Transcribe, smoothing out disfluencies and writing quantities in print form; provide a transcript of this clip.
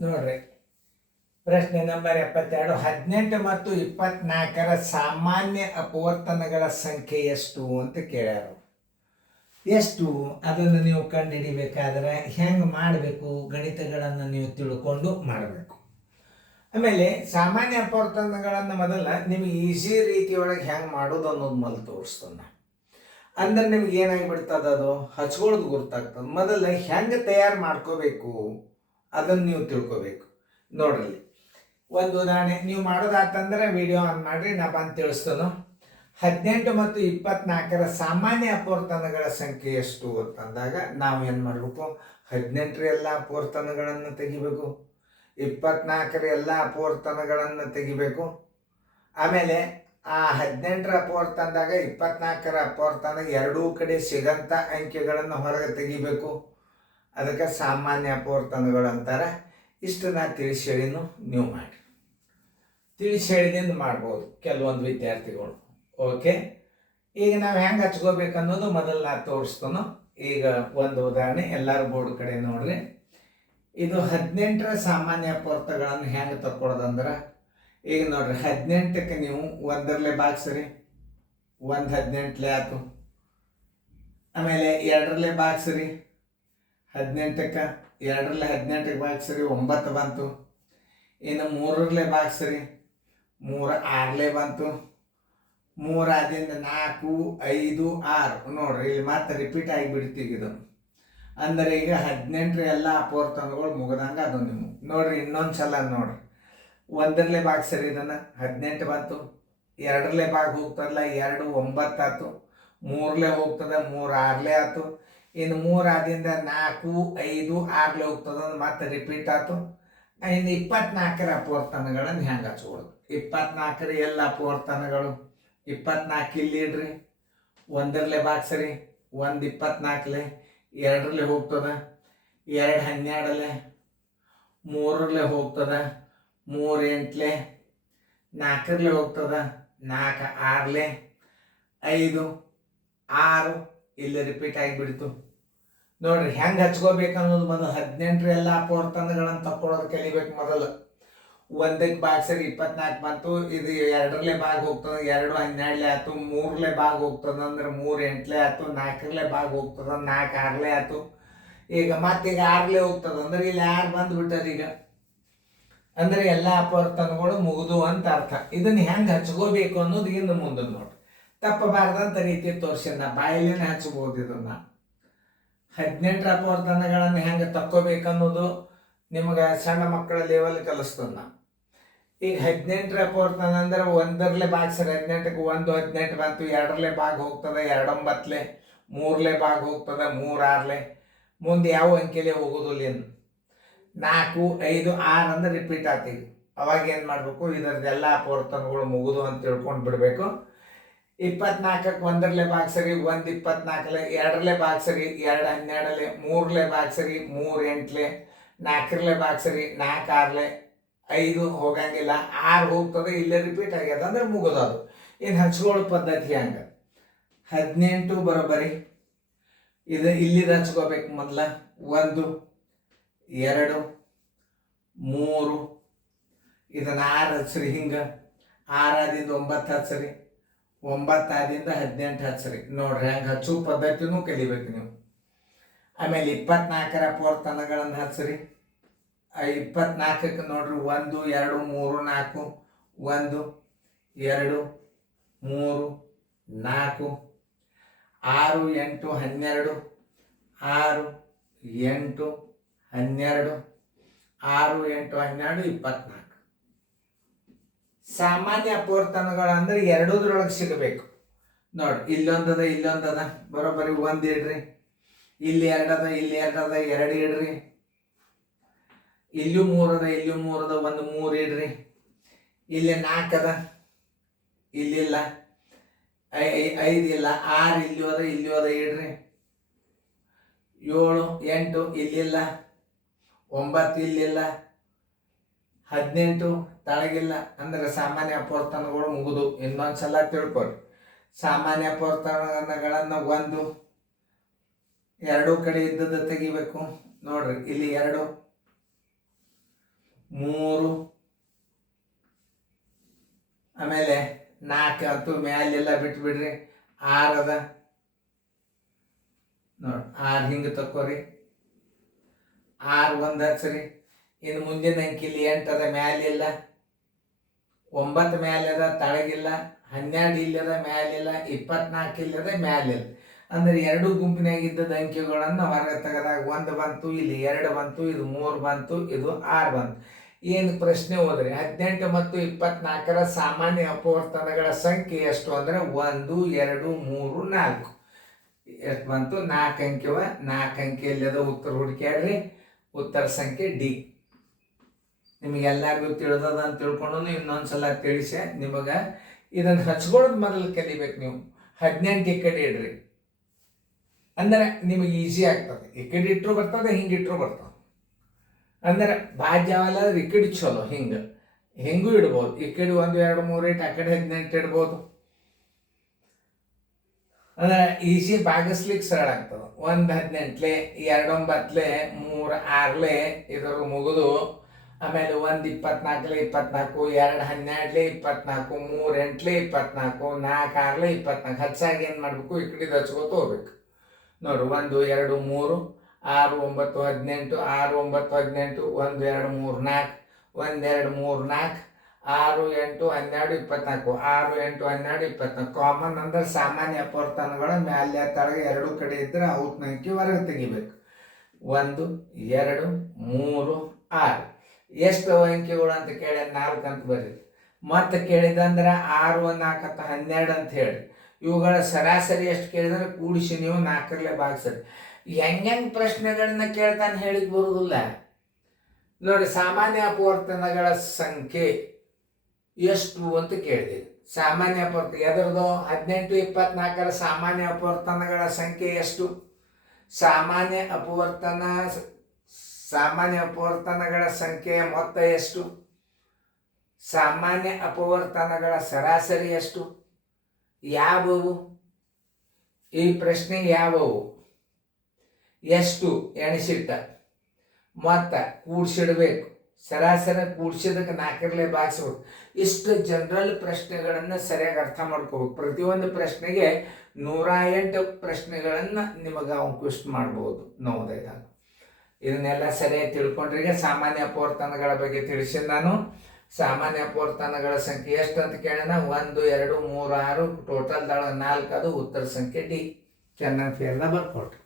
ನೋಡ್ರಿ, ಪ್ರಶ್ನೆ ನಂಬರ್ 72. 18 ಮತ್ತು 24ರ ಸಾಮಾನ್ಯ ಅಪವರ್ತನಗಳ ಸಂಖ್ಯೆ ಎಷ್ಟು ಅಂತ ಕೇಳ್ಯಾರ. ಎಷ್ಟು ಅದನ್ನು ನೀವು ಕಂಡುಹಿಡಿಬೇಕಾದ್ರೆ ಹೆಂಗೆ ಮಾಡಬೇಕು, ಗಣಿತಗಳನ್ನು ನೀವು ತಿಳ್ಕೊಂಡು ಮಾಡಬೇಕು. ಆಮೇಲೆ ಸಾಮಾನ್ಯ ಅಪವರ್ತನಗಳನ್ನು ಮೊದಲ ನಿಮಗೆ ಈಸಿ ರೀತಿಯೊಳಗೆ ಹೆಂಗೆ ಮಾಡೋದು ಅನ್ನೋದು ಮೊದಲು ತೋರಿಸ್ತಾನೆ. ಅಂದ್ರೆ ನಿಮ್ಗೆ ಏನಾಗಿಬಿಡ್ತದ, ಅದು ಹಚ್ಕೊಳ್ಳೋದು ಗೊತ್ತಾಗ್ತದೆ. ಮೊದಲ ಹೆಂಗೆ ತಯಾರು ಮಾಡ್ಕೋಬೇಕು ಅದನ್ನು ನೀವು ತಿಳ್ಕೊಬೇಕು. ನೋಡ್ರಿ, ಒಂದು ಉದಾಹರಣೆ ನೀವು ಮಾಡೋದಾತಂದ್ರೆ ವಿಡಿಯೋ ಆನ್ ಮಾಡಿರಿ, ನಾ ಬಂದು ತಿಳಿಸ್ತಾನು. 18 ಮತ್ತು 24ರ ಸಾಮಾನ್ಯ ಅಪವರ್ತನಗಳ ಸಂಖ್ಯೆ ಎಷ್ಟು ಅಂತಂದಾಗ ನಾವು ಏನು ಮಾಡಬೇಕು, 18ರ ಎಲ್ಲ ಅಪವರ್ತನಗಳನ್ನು ತೆಗಿಬೇಕು, 24ರ ಎಲ್ಲ ಅಪವರ್ತನಗಳನ್ನು ತೆಗಿಬೇಕು. ಆಮೇಲೆ ಆ 18ರ ಅಪವರ್ತನದಾಗ 24ರ ಅಪವರ್ತನ ಎರಡೂ ಕಡೆ ಸಿಗಂಥ ಅಂಕೆಗಳನ್ನು ಹೊರಗೆ ತೆಗಿಬೇಕು. ಅದಕ್ಕೆ ಸಾಮಾನ್ಯ ಅಪವರ್ತನಗಳು ಅಂತಾರೆ. ಇಷ್ಟು ನಾ ತಿಳಿಸಿ ಹೇಳಿನು, ನೀವು ಮಾಡಿ. ತಿಳಿಸಿ ಹೇಳಿದಿಂದ ಮಾಡ್ಬೋದು ಕೆಲವೊಂದು ವಿದ್ಯಾರ್ಥಿಗಳು. ಓಕೆ, ಈಗ ನಾವು ಹೆಂಗೆ ಹಚ್ಕೋಬೇಕು ಅನ್ನೋದು ಮೊದಲು ನಾ ತೋರಿಸ್ತಾನು. ಈಗ ಒಂದು ಉದಾಹರಣೆ, ಎಲ್ಲರೂ ಬೋರ್ಡ್ ಕಡೆ ನೋಡ್ರಿ. ಇದು 18ರ ಸಾಮಾನ್ಯ ಅಪವರ್ತನಗಳನ್ನು ಹೆಂಗೆ ತಕ್ಕೊಳ್ಳೋದಂದ್ರೆ, ಈಗ ನೋಡ್ರಿ, 18ಕ್ಕೆ ನೀವು 1ರಲ್ಲೇ ಭಾಗಿಸ್ರಿ, 1 18ಲೆ ಆಯ್ತು. ಆಮೇಲೆ 2ರಲ್ಲೇ ಭಾಗಿಸ್ರಿ, 18ಕ್ಕೆ 2ರಲ್ಲಿ 18ಕ್ಕೆ ಭಾಗಿಸ್ರಿ, 9 ಬಂತು. ಇನ್ನು 3ರಲ್ಲೇ ಭಾಗಿಸ್ರಿ, 3 6ಲೇ ಬಂತು. 3 ಆದಿಂದ 4 5 6 ನೋಡ್ರಿ, ಇಲ್ಲಿ ಮತ್ತೆ ರಿಪೀಟ್ ಆಗಿಬಿಡ್ತೀವಿ ಇದು. ಅಂದರೆ ಈಗ 18ರ ಎಲ್ಲ ಅಪವರ್ತನಗಳು ಮುಗಿದಂಗೆ ಅದು. ನೀವು ನೋಡ್ರಿ, ಇನ್ನೊಂದು ಸಲ ನೋಡ್ರಿ, 1ರಲ್ಲೇ ಭಾಗಿಸ್ರಿ, ಇದನ್ನು 18 ಬಂತು. 2ರಲ್ಲೇ ಭಾಗ ಹೋಗ್ತದಲ್ಲ, 2 9 ಆಯ್ತು. 3ಲೇ ಹೋಗ್ತದೆ, 3 6ಲೇ ಆಯ್ತು. ಇನ್ನು 3 ಆದಿಂದ 4 5 6ಲೇ ಹೋಗ್ತದೆ, ಮತ್ತೆ ರಿಪೀಟ್ ಆಯ್ತು. ಇನ್ನು 24ರ ಅಪವರ್ತನಗಳನ್ನು ಹೆಂಗೆ ಹಚ್ಕೊಳ್ಳೋದು? 24ರ ಎಲ್ಲ ಅಪವರ್ತನಗಳು 24 ಇಲ್ಲಿ ಇಡ್ರಿ, 1ರಲ್ಲೇ ಭಾಗಿಸ್ರಿ, 1 24ಲೇ, 2ರಲ್ಲೇ ಹೋಗ್ತದೆ, 2 12ಲೇ, 3ರಲ್ಲೇ ಹೋಗ್ತದೆ, 3 8ಲೇ, 4ರಲ್ಲೇ ಹೋಗ್ತದೆ, 4 6ಲೇ, 5 6 ಇಲ್ಲಿ ರಿಪೀಟ್ ಆಗಿಬಿಡ್ತು. ನೋಡ್ರಿ ಹೆಂಗೆ ಹಚ್ಕೋಬೇಕು ಅನ್ನೋದು ಮೊದಲು 18ರ ಎಲ್ಲ ಅಪವರ್ತನಗಳನ್ನು ತಕ್ಕೊಳ್ಳೋದು ಕಲಿಬೇಕು. ಮೊದಲು 1ಕ್ಕೆ ಭಾಗಿಸ್ರಿ, 24 ಬಂತು. ಇದು 2ರಲ್ಲೇ ಭಾಗ ಹೋಗ್ತದೆ, 2 12ಲೇ ಆಯ್ತು. 3ಲೇ ಭಾಗ ಹೋಗ್ತದೆ ಅಂದ್ರೆ 3 8ಲೇ ಆಯ್ತು. 4ರಲ್ಲೇ ಭಾಗ ಹೋಗ್ತದೆ, 4 6ಲೇ ಆಯ್ತು. ಈಗ ಮತ್ತೀಗ 6ಲೇ ಹೋಗ್ತದೆ ಅಂದ್ರೆ ಇಲ್ಲಿ 6 ಬಂದ್ಬಿಟ್ಟದ. ಈಗ ಅಂದ್ರೆ ಎಲ್ಲ ಅಪವರ್ತನಗಳು ಮುಗಿದು ಅಂತ ಅರ್ಥ. ಇದನ್ನ ಹೆಂಗೆ ಹಚ್ಕೋಬೇಕು ಅನ್ನೋದು ಇನ್ನು ಮುಂದೆ ನೋಡಿ. ತಪ್ಪಬಾರ್ದಂಥ ರೀತಿ ತೋರಿಸಿದ ಬಾಯಲ್ಲೇನೆ ಹಚ್ಬೋದು. ಇದನ್ನ 18ರ ಅಪವರ್ತನಗಳನ್ನು ಹೆಂಗೆ ತಕ್ಕೋಬೇಕನ್ನೋದು ನಿಮಗೆ ಸಣ್ಣ ಮಕ್ಕಳ ಲೆವೆಲ್ ಕಲಿಸ್ತದ. ಈಗ 18ರ ಅಪವರ್ತನ ಅಂದ್ರೆ 1ರಲ್ಲೇ ಭಾಗಿಸ್ರಿ, 18ಕ್ಕೆ 1 18 ಬಂತು. 2ರಲ್ಲೇ ಭಾಗ ಹೋಗ್ತದೆ, 2 9ಲೇ, 3ಲೇ ಭಾಗ ಹೋಗ್ತದೆ, 3 6ಲೇ. ಮುಂದೆ ಯಾವ ಅಂಕೆಲೇ ಹೋಗೋದಿಲ್ಲ. ಏನು 4 5 6 ಅಂದ್ರೆ ರಿಪೀಟ್ ಆಗ್ತೀವಿ. ಅವಾಗ ಏನು ಮಾಡಬೇಕು, ಇದರದ್ದೆಲ್ಲ ಅಪವರ್ತನಗಳು ಮುಗಿದು ಅಂತ ತಿಳ್ಕೊಂಡು ಬಿಡಬೇಕು. 24ಕ್ಕೆ 1ರಲ್ಲೇ ಭಾಗಿಸ್ರಿ, 1 24ಲೇ, 2ರಲ್ಲೇ ಭಾಗಿಸ್ರಿ, 2 12ಲೇ, 3ಲೇ ಭಾಗಿಸ್ರಿ, 3 8ಲೇ, 4ರಲ್ಲೇ ಭಾಗಿಸ್ರಿ, 4 6ಲೇ, 5 ಹೋಗಂಗಿಲ್ಲ, 6 ಹೋಗ್ತದೆ, ಇಲ್ಲೇ ರಿಪೀಟ್ ಆಗ್ಯದ ಅಂದ್ರೆ ಮುಗಿದದು. ಇನ್ನು ಹಚ್ಕೊಳ್ಳೋ ಪದ್ಧತಿ ಹಂಗೆ 18 ಬರೋಬ್ಬರಿ ಇದು ಇಲ್ಲಿದ್ದು ಹಚ್ಕೋಬೇಕು. ಮೊದಲ 1 2 3 ಇದನ್ನು 6 ಹಚ್ಚ್ರಿ. ಹಿಂಗೆ 6 ಆದಿಂದ 9 ಹಚ್ಚ್ರಿ, 9 ಆದಿಂದ 18 ಹಚ್ಚ್ರಿ. ನೋಡ್ರಿ ಹೆಂಗೆ ಹಚ್ಚೋ ಪದ್ಧತಿನೂ ಕಲಿಬೇಕು ನೀವು. ಆಮೇಲೆ 24ರ ಅಪವರ್ತನಗಳನ್ನು ಹಚ್ಚ್ರಿ. 24ಕ್ಕೆ ನೋಡ್ರಿ, 1 2 3 4, 1 2 3 4, 6 8 12, 6 8 12, 6 8 12 24. ಸಾಮಾನ್ಯ ಅಪವರ್ತನಗಳು ಅಂದ್ರೆ ಎರಡೂದ್ರೊಳಗೆ ಸಿಗಬೇಕು. ನೋಡ್ರಿ, ಇಲ್ಲೊಂದದ ಇಲ್ಲೊಂದದ, ಬರೋಬ್ಬರಿ 1 ಇಡ್ರಿ. ಇಲ್ಲಿ 2 ಅದ, ಇಲ್ಲಿ 2 ಅದ, 2 ಇಡ್ರಿ. ಇಲ್ಲೂ 3 ಅದ, ಇಲ್ಲೂ 3 ಅದ, 1 3 ಇಡ್ರಿ. ಇಲ್ಲಿ 4 ಅದ, ಇಲ್ಲಿಲ್ಲ. 5 ಇಲ್ಲ, 6 ಇಲ್ಲಿ ಅದ, ಇಲ್ಲಿ ಅದ, ಇಡ್ರಿ. 7 8 ಇಲ್ಲಿಲ್ಲ, 9 ಇಲ್ಲಿಲ್ಲ, 18 ತಳಗಿಲ್ಲ. ಅಂದ್ರೆ ಸಾಮಾನ್ಯ ಅಪವರ್ತನಗಳು ಮುಗಿದು. ಇನ್ನೊಂದ್ಸಲ ತಿಳ್ಕೊರಿ, ಸಾಮಾನ್ಯ ಅಪವರ್ತನಗಳನ್ನು 1 2 ಕಡೆ ಇದ್ದದ್ದು ತೆಗಿಬೇಕು. ನೋಡ್ರಿ, ಇಲ್ಲಿ 2 3, ಆಮೇಲೆ 4 ಅಂತೂ ಮ್ಯಾಲೆಲ್ಲ ಬಿಟ್ಬಿಡ್ರಿ. 6 ಅದ ನೋಡಿ, 6 ಹಿಂಗೆ ತಕ್ಕೋರಿ. 6 ಒಂದು ಹಚ್ಚ್ರಿ. ಇನ್ನು ಮುಂದಿನ ಅಂಕಿಲಿ 8 ಅದ, ಮ್ಯಾಲಿಲ್ಲ. 9 ಮ್ಯಾಲದ, ತಳಗಿಲ್ಲ. 12 ಇಲ್ಲದ, ಮ್ಯಾಲಿಲ್ಲ. 24 ಇಲ್ಲದ, ಮ್ಯಾಲಿಲ್ಲ. ಅಂದ್ರೆ ಎರಡು ಗುಂಪಿನಾಗಿದ್ದದ ಅಂಕಿಗಳನ್ನು ಹೊರಗೆ ತೆಗೆದಾಗ 1 ಬಂತು, ಇಲ್ಲಿ 2 ಬಂತು, ಇದು 3 ಬಂತು, ಇದು 6 ಬಂತು. ಏನು ಪ್ರಶ್ನೆ ಹೋದ್ರಿ, 18 ಮತ್ತು 24ರ ಸಾಮಾನ್ಯ ಅಪವರ್ತನಗಳ ಸಂಖ್ಯೆ ಎಷ್ಟು ಅಂದ್ರೆ 1, 2, 3, 4. ಎಷ್ಟು ಬಂತು? 4 ಅಂಕಿವ. 4 ಅಂಕಿಯಲ್ಲದ ಉತ್ತರ ಹುಡುಕ್ಯಾಡ್ರಿ. ಉತ್ತರ ಸಂಖ್ಯೆ ಡಿ. ನಿಮಗೆಲ್ಲರಿಗೂ ತಿಳಿದದ ಅಂತ ತಿಳ್ಕೊಂಡು ಇನ್ನೊಂದ್ಸಲ ತಿಳಿಸೆ. ನಿಮಗೆ ಇದನ್ನು ಹಚ್ಕೊಳ್ಳೋದು ಮೊದಲು ಕಲಿಬೇಕು. ನೀವು 18 ಈ ಕಡೆ ಇಡ್ರಿ, ಅಂದ್ರೆ ನಿಮಗೆ ಈಸಿ ಆಗ್ತದೆ. ಈ ಕಡೆ ಇಟ್ಟರು ಬರ್ತದೆ, ಹಿಂಗೆ ಇಟ್ಟರು ಬರ್ತದೆ. ಅಂದ್ರೆ ಭಾಜ್ಯವಲ್ಲ, ಈ ಕಡೆ ಚಲೋ, ಹಿಂಗೂ ಇಡ್ಬೋದು. ಈ ಕಡೆ 1, 2, 3 ಇಟ್ಟು ಆ ಕಡೆ 18 ಇಡ್ಬೋದು. ಅಂದ್ರೆ ಈಸಿ ಭಾಗಿಸ್ಲಿಕ್ಕೆ ಸರಳ ಆಗ್ತದೆ. 1 18 2 9 3 6 ಇದರ ಮುಗಿದು, ಆಮೇಲೆ 1 24 24, 2 12 24, 3 8 24, 4 6 24. ಹಚ್ಚಾಗಿ ಏನು ಮಾಡಬೇಕು, ಈ ಕಡೆ ಹಚ್ಕೋತ ಹೋಗ್ಬೇಕು. ನೋಡು, 1 2 3 6 9 18, 6 9 18, 1 2 3 4, 1 2 3 4, 6 8 12 24, 6 8 12 24. ಕಾಮನ್ ಅಂದ್ರೆ ಸಾಮಾನ್ಯ ಅಪವರ್ತನಗಳು ಮ್ಯಾಲೆ ತಳಗೆ ಎರಡು ಕಡೆ ಇದ್ರೆ ಔಟ್ನ ಅಂಕಿ ಹೊರಗೆ ತೆಗಿಬೇಕು. 1 2 3 6. ಎಷ್ಟು ಅಂಕಿಗಳು ಅಂತ ಕೇಳಿ 4 ಅಂತ ಬರೀ. ಮತ್ತೆ ಕೇಳಿದಂದ್ರೆ 6 4 12 ಅಂತ ಹೇಳಿ. ಇವುಗಳ ಸರಾಸರಿ ಎಷ್ಟು ಕೇಳಿದ್ರೆ ಕೂಡಿಸಿ ನೀವು 4ರಲ್ಲೇ ಭಾಗಿಸ್ರಿ. ಹೆಂಗೆ ಪ್ರಶ್ನೆಗಳನ್ನ ಕೇಳ್ತಾನೆ ಹೇಳಿಕ್ ಬರುವುದಿಲ್ಲ. ನೋಡಿ, ಸಾಮಾನ್ಯ ಅಪವರ್ತನಗಳ ಸಂಖ್ಯೆ ಎಷ್ಟು ಅಂತ ಕೇಳಿದೆ. ಸಾಮಾನ್ಯ ಅಪವರ್ತನ ಎದರದು? 18 24ರ ಸಾಮಾನ್ಯ ಅಪವರ್ತನಗಳ ಸಂಖ್ಯೆ ಎಷ್ಟು? ಸಾಮಾನ್ಯ ಅಪವರ್ತನಗಳ ಸಂಖ್ಯೆಯ ಮೊತ್ತ ಎಷ್ಟು? ಸಾಮಾನ್ಯ ಅಪವರ್ತನಗಳ ಸರಾಸರಿ ಎಷ್ಟು? ಯಾವುವು ಈ ಪ್ರಶ್ನೆ? ಯಾವುವು? ಎಷ್ಟು ಎಣಿಸಿಟ್ಟ ಮೊತ್ತ ಕೂಡಿಸಿಡ್ಬೇಕು. ಸರಾಸರಿ ಕೂಡಿಸಿದಕ್ಕೆ 4ರಲ್ಲೇ ಭಾಗಿಸ್ಬೇಕು. ಇಷ್ಟು ಜನರಲ್ ಪ್ರಶ್ನೆಗಳನ್ನು ಸರಿಯಾಗಿ ಅರ್ಥ ಮಾಡ್ಕೋಬೇಕು. ಪ್ರತಿಯೊಂದು ಪ್ರಶ್ನೆಗೆ 108 ಪ್ರಶ್ನೆಗಳನ್ನು ನಿಮಗೆ ಅವಕಾಶ ಮಾಡ್ಬೋದು ನವೋದಯದಾಗ. ಇದನ್ನೆಲ್ಲ ಸರಿಯಾಗಿ ತಿಳ್ಕೊಂಡ್ರಿಗೆ ಸಾಮಾನ್ಯ ಅಪವರ್ತನಗಳ ಬಗ್ಗೆ ತಿಳಿಸಿ ನಾನು. ಸಾಮಾನ್ಯ ಅಪವರ್ತನಗಳ ಸಂಖ್ಯೆ ಎಷ್ಟು ಅಂತ ಕೇಳೋಣ. 1 2 3 6, ಟೋಟಲ್ 4 ಅದು ಉತ್ತರ ಸಂಖ್ಯೆ ಡಿ. ಚೆನ್ನಾಗಿ ಫೇರ್ನ ಬರ್ಕೊಟ್ರಿ.